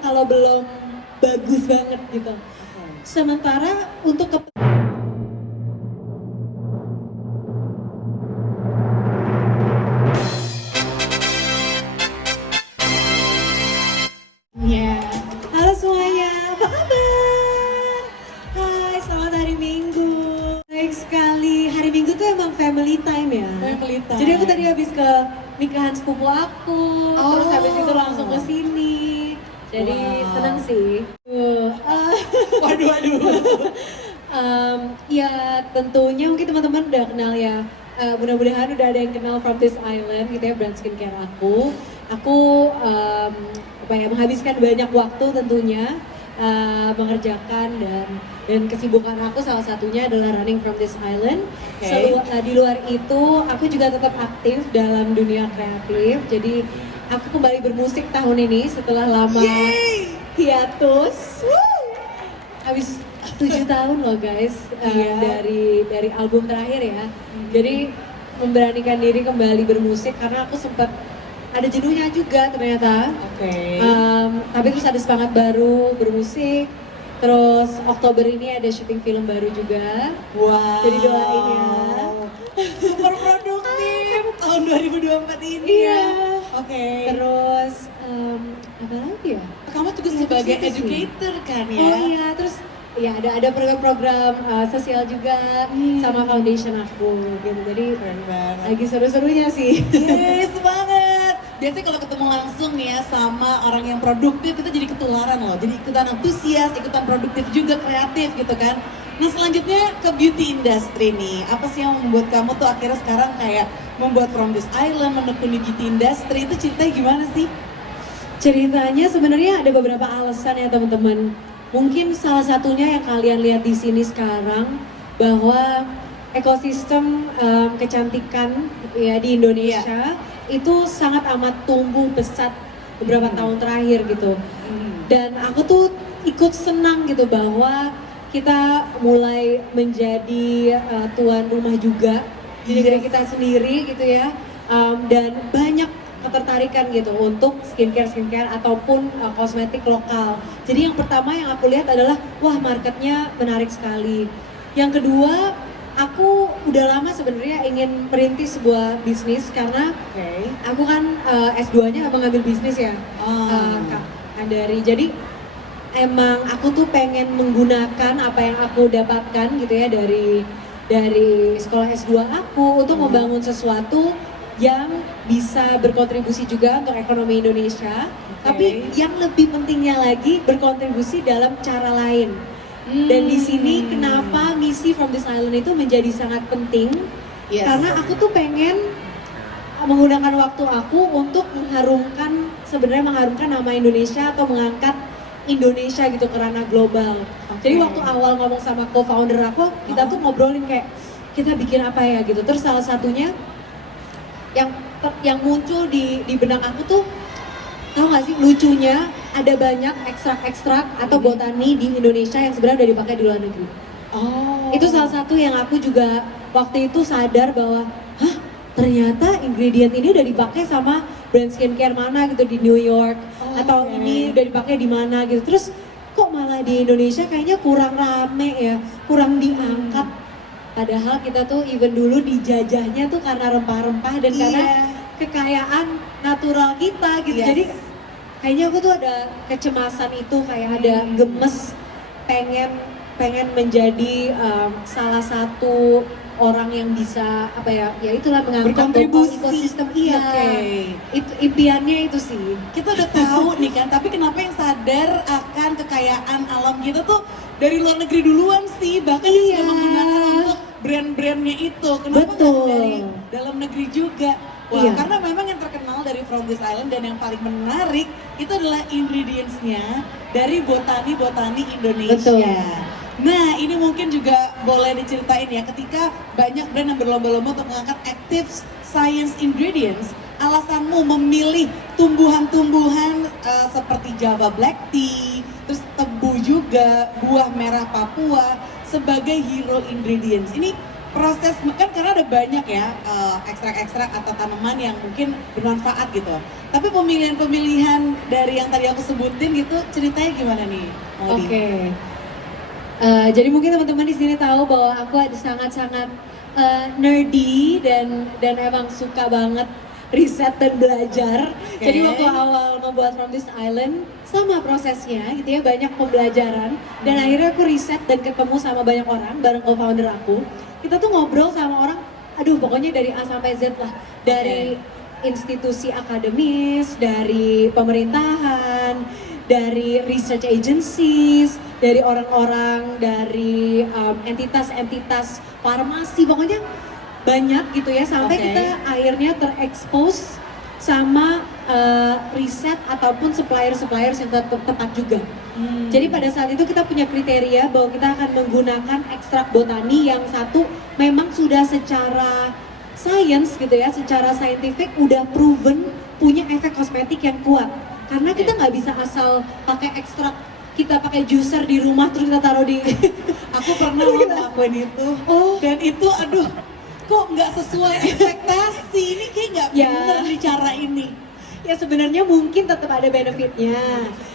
kalau belum bagus banget gitu. Sementara untuk ya, halo semuanya, apa kabar? Hai, selamat hari Minggu. Baik sekali, hari Minggu tuh emang family time ya. Family time. Jadi aku tadi habis ke nikahan sepupu aku, terus habis itu langsung ke sini. Jadi senang sih. Waduh. Ya tentunya mungkin teman-teman udah kenal ya. Mudah-mudahan udah ada yang kenal From This Island gitu ya, brand skincare aku. Aku menghabiskan banyak waktu tentunya mengerjakan dan kesibukan aku salah satunya adalah running From This Island. Di luar itu aku juga tetap aktif dalam dunia kreatif. Jadi aku kembali bermusik tahun ini setelah lama hiatus. Habis 7 tahun loh guys, dari album terakhir ya. Jadi memberanikan diri kembali bermusik karena aku sempat ada jenuhnya juga ternyata. Tapi terus ada semangat baru bermusik. Terus Oktober ini ada syuting film baru juga. Wow. Jadi doain ya. Super produktif tahun 2024 ini ya. Terus apa lagi ya? Kamu juga sebagai educator kan ya? Oh iya, terus ya ada program-program sosial juga sama foundation aku gitu. Jadi Keren banget. lagi seru-serunya sih. Yes, banget. Biasanya kalau ketemu langsung nih ya sama orang yang produktif kita jadi ketularan loh. Jadi ikutan antusias, ikutan produktif juga, kreatif gitu kan. Nah selanjutnya ke beauty industry nih. Apa sih yang membuat kamu tuh akhirnya sekarang kayak membuat From This Island, menekuni beauty industry, itu ceritanya gimana sih? Ceritanya sebenarnya ada beberapa alasan ya teman-teman. Mungkin salah satunya yang kalian lihat di sini sekarang bahwa ekosistem kecantikan ya di Indonesia itu sangat amat tumbuh pesat beberapa tahun terakhir gitu. Dan aku tuh ikut senang gitu bahwa kita mulai menjadi tuan rumah juga di negeri kita sendiri gitu ya. Dan banyak ketertarikan gitu untuk skincare ataupun kosmetik lokal. Jadi yang pertama yang aku lihat adalah wah marketnya menarik sekali. Yang kedua, aku udah lama sebenarnya ingin merintis sebuah bisnis karena aku kan S2-nya emang ngambil bisnis ya. Jadi emang aku tuh pengen menggunakan apa yang aku dapatkan gitu ya dari sekolah S2 aku untuk membangun sesuatu yang bisa berkontribusi juga untuk ekonomi Indonesia, tapi yang lebih pentingnya lagi berkontribusi dalam cara lain. Dan di sini kenapa misi From This Island itu menjadi sangat penting, karena aku tuh pengen menggunakan waktu aku untuk mengharumkan nama Indonesia atau mengangkat Indonesia gitu ke ranah global. Jadi waktu awal ngomong sama co-founder aku, kita tuh ngobrolin kayak kita bikin apa ya gitu. Terus salah satunya yang muncul di benak aku tuh, tahu nggak sih lucunya ada banyak ekstrak-ekstrak atau botani di Indonesia yang sebenarnya udah dipakai di luar negeri. Itu salah satu yang aku juga waktu itu sadar bahwa ternyata ingredient ini udah dipakai sama brand skincare mana gitu di New York atau ini udah dipakai di mana gitu. Terus kok malah di Indonesia kayaknya kurang rame ya, kurang diangkat. Padahal kita tuh even dulu dijajahnya tuh karena rempah-rempah dan karena kekayaan natural kita gitu. Jadi kayaknya aku tuh ada kecemasan itu, kayak ada gemes pengen menjadi salah satu orang yang bisa itulah mengangkat ekosistem. Itu impiannya itu sih. Kita udah tahu nih kan, tapi kenapa yang sadar akan kekayaan alam kita tuh dari luar negeri duluan sih, bahkan yang sudah menggunakan untuk brand-brandnya itu. Kenapa nggak dari dalam negeri juga? Karena memang yang terkenal dari From This Island dan yang paling menarik itu adalah ingredients-nya dari botani Indonesia. Nah ini mungkin juga boleh diceritain ya, ketika banyak brand yang berlomba-lomba untuk mengangkat active science ingredients, alasanmu memilih tumbuhan-tumbuhan seperti Java Black Tea, terus tebu juga, buah merah Papua sebagai hero ingredients. Ini proses kan karena ada banyak ya ekstrak-ekstrak atau tanaman yang mungkin bermanfaat gitu. Tapi pemilihan-pemilihan dari yang tadi aku sebutin gitu ceritanya gimana nih, Maudi? Oke. Jadi mungkin teman-teman di sini tahu bahwa aku ada sangat-sangat nerdy dan emang suka banget riset dan belajar. Oke. Jadi waktu awal membuat From This Island sama prosesnya gitu ya, banyak pembelajaran dan akhirnya aku riset dan ketemu sama banyak orang bareng co-founder aku. Kita tuh ngobrol sama orang, aduh pokoknya dari A sampai Z lah, dari institusi akademis, dari pemerintahan, dari research agencies, dari orang-orang, dari entitas-entitas farmasi, pokoknya banyak gitu ya, sampai kita akhirnya terekspos sama riset ataupun supplier-supplier yang tepat juga. Jadi pada saat itu kita punya kriteria bahwa kita akan menggunakan ekstrak botani yang satu memang sudah secara science gitu ya, secara scientific udah proven punya efek kosmetik yang kuat. Karena kita nggak bisa asal pakai ekstrak, kita pakai juicer di rumah terus kita taruh di Aku pernah ngelakuin itu. Dan itu aduh kok nggak sesuai ekspektasi, ini kayak nggak bener di cara ini. Ya sebenarnya mungkin tetap ada benefitnya,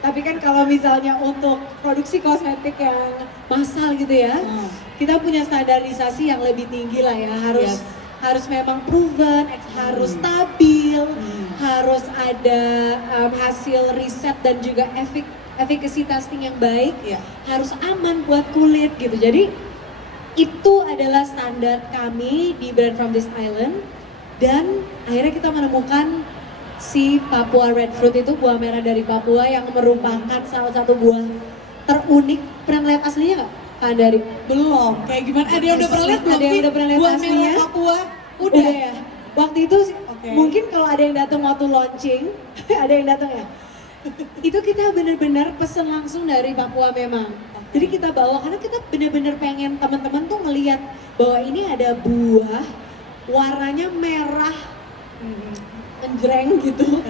tapi kan kalau misalnya untuk produksi kosmetik yang massal gitu ya, kita punya standarisasi yang lebih tinggi lah ya, harus memang proven, harus stabil, harus ada hasil riset dan juga efficacy testing yang baik, harus aman buat kulit gitu. Jadi itu adalah standar kami di brand From This Island, dan akhirnya kita menemukan si Papua Red Fruit, itu buah merah dari Papua yang merupakan salah satu buah terunik. Pernah lihat aslinya nggak, Kak Dari? Belum. Kayak gimana? Ada yang udah pernah lihat belum? Ada yang udah pernah lihat buah aslinya? merah Papua? Udah ya. Waktu itu mungkin kalau ada yang datang waktu launching, ada yang datang ya. Itu kita bener-bener pesen langsung dari Papua memang. Jadi kita bawa karena kita bener-bener pengen teman-teman tuh ngelihat bahwa ini ada buah warnanya merah, menjreng gitu,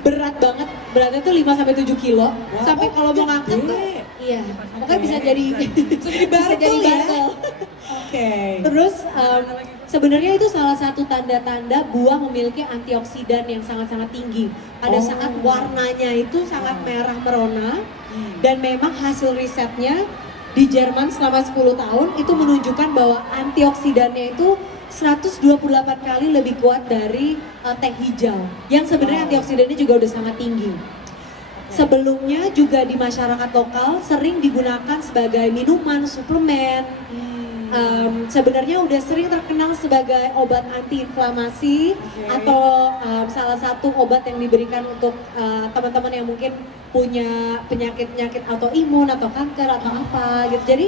berat banget, beratnya tuh 5-7 kilo, sampai kalau mau ngangkat tuh, iya, makanya bisa jadi bartel ya? Terus sebenarnya itu salah satu tanda-tanda buah memiliki antioksidan yang sangat-sangat tinggi. Pada saat warnanya itu sangat merah merona, dan memang hasil risetnya di Jerman selama 10 tahun itu menunjukkan bahwa antioksidannya itu 128 kali lebih kuat dari teh hijau, yang sebenarnya antioksidannya juga udah sangat tinggi. Sebelumnya juga di masyarakat lokal sering digunakan sebagai minuman, suplemen. Sebenarnya udah sering terkenal sebagai obat antiinflamasi atau salah satu obat yang diberikan untuk teman-teman yang mungkin punya penyakit-penyakit autoimun atau kanker atau apa gitu. Jadi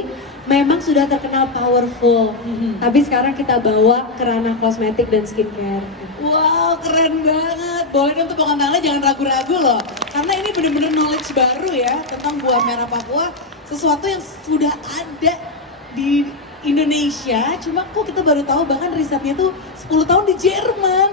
memang sudah terkenal powerful. Tapi sekarang kita bawa ke ranah kosmetik dan skincare. Wow, keren banget. Boleh dong tepuk tangannya, jangan ragu-ragu loh. Karena ini bener-bener knowledge baru ya tentang buah merah Papua. Sesuatu yang sudah ada di Indonesia, cuma kok kita baru tahu, bahkan risetnya tuh 10 tahun di Jerman.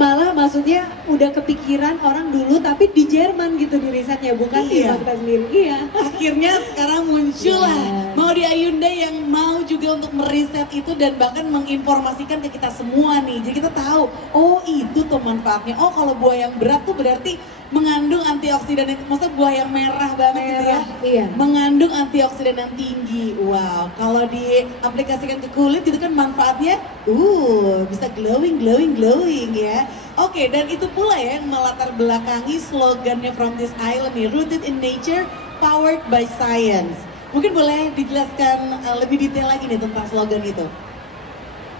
Malah maksudnya udah kepikiran orang dulu tapi di Jerman gitu di risetnya, bukan di kita sendiri. Iya. Akhirnya sekarang muncul lah Maudi Ayunda yang mau juga untuk meriset itu dan bahkan menginformasikan ke kita semua nih. Jadi kita tahu, oh itu tuh manfaatnya. Oh kalau buah yang berat tuh berarti mengandung antioksidan, maksudnya buah yang merah banget gitu ya, mengandung antioksidan yang tinggi. Wow, kalau diaplikasikan ke kulit itu kan manfaatnya, bisa glowing ya. Oke, dan itu pula ya yang melatar belakangi slogannya From This Island nih, Rooted in Nature, Powered by Science. Mungkin boleh dijelaskan lebih detail lagi nih tentang slogan itu.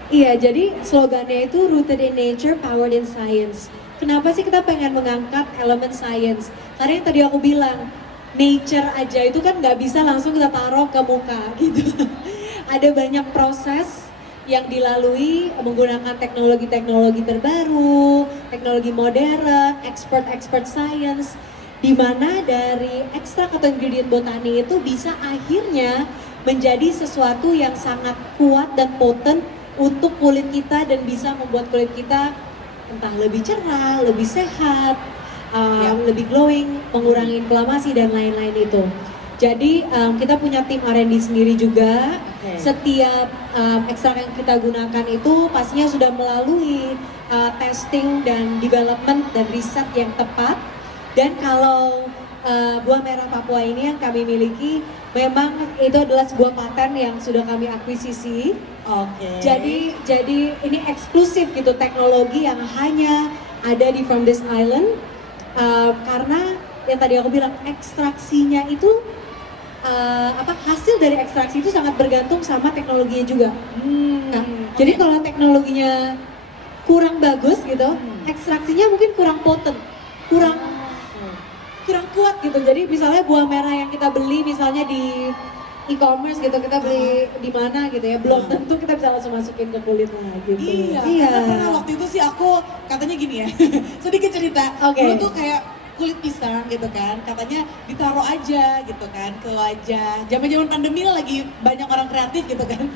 Iya, jadi slogannya itu Rooted in Nature, Powered in Science. Kenapa sih kita pengen mengangkat elemen science? Karena yang tadi aku bilang, nature aja itu kan nggak bisa langsung kita taruh ke muka gitu. Ada banyak proses yang dilalui menggunakan teknologi-teknologi terbaru, teknologi modern, expert science, di mana dari ekstrak atau ingredient botani itu bisa akhirnya menjadi sesuatu yang sangat kuat dan potent untuk kulit kita dan bisa membuat kulit kita entah lebih cerah, lebih sehat, lebih glowing, mengurangi inflamasi dan lain-lain itu. Jadi kita punya tim R&D sendiri juga. Oke. Setiap ekstrak yang kita gunakan itu pastinya sudah melalui testing dan development dan riset yang tepat. Dan kalau buah merah Papua ini yang kami miliki, memang itu adalah sebuah paten yang sudah kami akuisisi. Oke. Jadi ini eksklusif gitu, teknologi yang hanya ada di From This Island. Karena yang tadi aku bilang, ekstraksinya itu hasil dari ekstraksi itu sangat bergantung sama teknologinya juga. Nah, jadi kalau teknologinya kurang bagus gitu, ekstraksinya mungkin kurang potent, kurang kuat gitu. Jadi misalnya buah merah yang kita beli misalnya di e-commerce gitu, kita beli di mana gitu ya, belum tentu kita bisa langsung masukin ke kulit lah gitu. Iya, karena pernah waktu itu sih aku katanya gini ya, sedikit cerita. Oke. Dulu tuh kayak kulit pisang gitu kan, katanya ditaruh aja gitu kan ke wajah. Zaman-zaman pandemi lagi banyak orang kreatif gitu kan.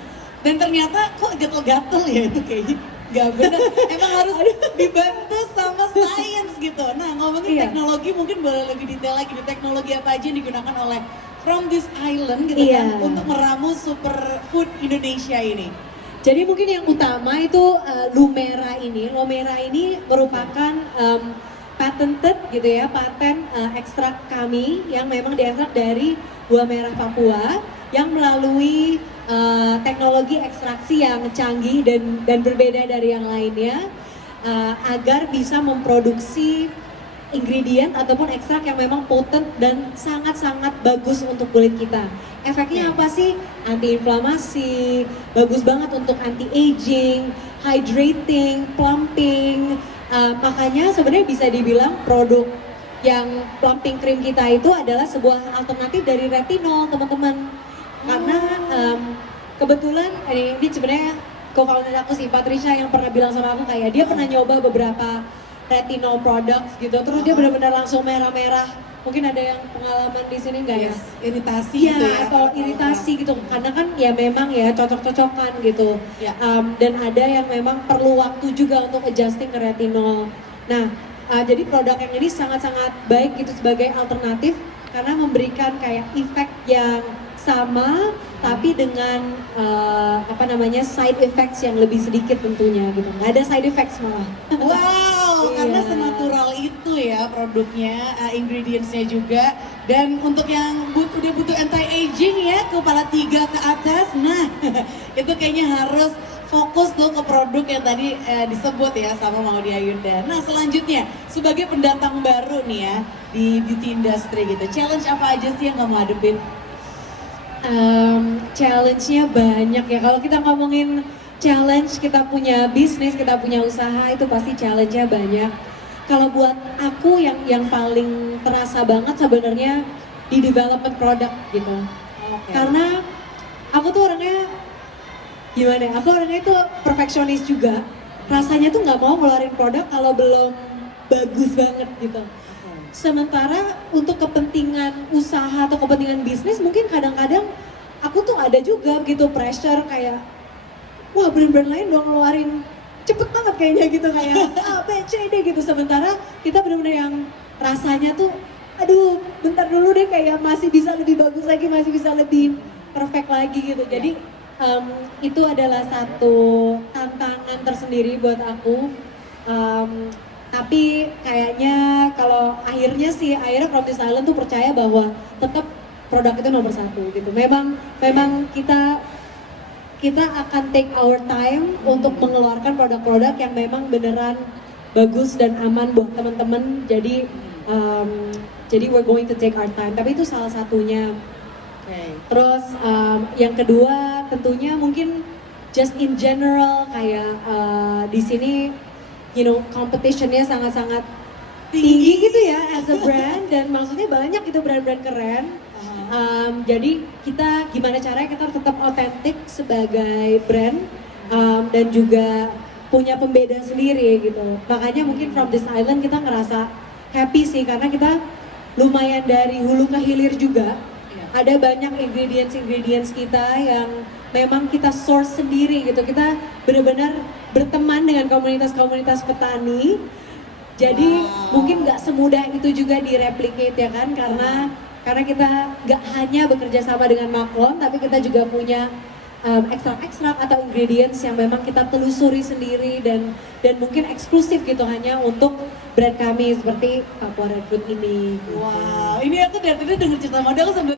Dan ternyata kok gatel-gatel ya itu kayaknya. Gak benar, emang harus dibantu sama sains gitu. Nah ngomongin teknologi mungkin boleh lebih detail lagi nih, teknologi apa aja yang digunakan oleh From This Island gitu kan untuk meramu superfood Indonesia ini. Jadi mungkin yang utama itu Lumera ini. Lumera ini merupakan patented gitu ya, paten ekstrak kami yang memang diekstrak dari buah merah Papua yang melalui teknologi ekstraksi yang canggih dan berbeda dari yang lainnya agar bisa memproduksi ingredient ataupun ekstrak yang memang potent dan sangat-sangat bagus untuk kulit kita. Efeknya apa sih? Anti-inflamasi, bagus banget untuk anti-aging, hydrating, plumping. Makanya sebenarnya bisa dibilang produk yang plumping cream kita itu adalah sebuah alternatif dari retinol, teman-teman. Karena kebetulan ini sebenarnya co-founder aku sih, Patricia, yang pernah bilang sama aku kayak dia pernah nyoba beberapa retinol products gitu, terus dia benar-benar langsung merah-merah. Mungkin ada yang pengalaman di sini nggak ya? Iritasi Iya, gitu ya? atau iritasi gitu, karena kan ya memang ya cocok-cocokan gitu. Ya. Dan ada yang memang perlu waktu juga untuk adjusting ke retinol. Nah, jadi produk yang ini sangat-sangat baik gitu sebagai alternatif karena memberikan kayak efek yang sama tapi dengan side effects yang lebih sedikit tentunya gitu. Nggak ada side effects malah. Wow, karena senatural itu ya produknya, ingredientsnya juga. Dan untuk yang udah butuh anti-aging ya, kepala 3 ke atas, nah itu kayaknya harus fokus tuh ke produk yang tadi disebut ya sama Maudy Ayunda. Nah selanjutnya, sebagai pendatang baru nih ya di beauty industry gitu, challenge apa aja sih yang kamu hadepin? Challenge-nya banyak ya. Kalau kita ngomongin challenge, kita punya bisnis, kita punya usaha, itu pasti challenge-nya banyak. Kalau buat aku yang paling terasa banget sebenarnya di development produk gitu. Karena aku tuh orangnya gimana ya? Aku orangnya itu perfeksionis juga. Rasanya tuh nggak mau ngeluarin produk kalau belum bagus banget gitu. Sementara untuk kepentingan usaha atau kepentingan bisnis mungkin kadang-kadang aku tuh ada juga gitu pressure kayak wah brand-brand lain dong ngeluarin cepet banget kayaknya gitu kayak A, B, C, D gitu. Sementara kita benar-benar yang rasanya tuh aduh bentar dulu deh kayak masih bisa lebih bagus lagi, masih bisa lebih perfect lagi gitu. Jadi itu adalah satu tantangan tersendiri buat aku. Tapi kayaknya kalau akhirnya From This Island tuh percaya bahwa tetap produk itu nomor 1 gitu. Memang kita akan take our time untuk mengeluarkan produk-produk yang memang beneran bagus dan aman buat teman-teman. Jadi we're going to take our time. Tapi itu salah satunya. Terus yang kedua tentunya mungkin just in general kayak di sini competitionnya sangat-sangat tinggi gitu ya as a brand, dan maksudnya banyak itu brand-brand keren. Jadi kita gimana caranya kita tetap otentik sebagai brand dan juga punya pembeda sendiri gitu. Makanya mungkin From This Island kita ngerasa happy sih karena kita lumayan dari hulu ke hilir juga. Ada banyak ingredients kita yang memang kita source sendiri gitu. Kita benar-benar berteman dengan komunitas-komunitas petani. Jadi mungkin nggak semudah itu juga direplicate ya kan, karena karena kita nggak hanya bekerja sama dengan Maklon, tapi kita juga punya ekstrak-ekstrak atau ingredients yang memang kita telusuri sendiri dan mungkin eksklusif gitu hanya untuk brand kami seperti Papua Red Fruit ini. Wow, ini aku dari tadi denger cerita model sambil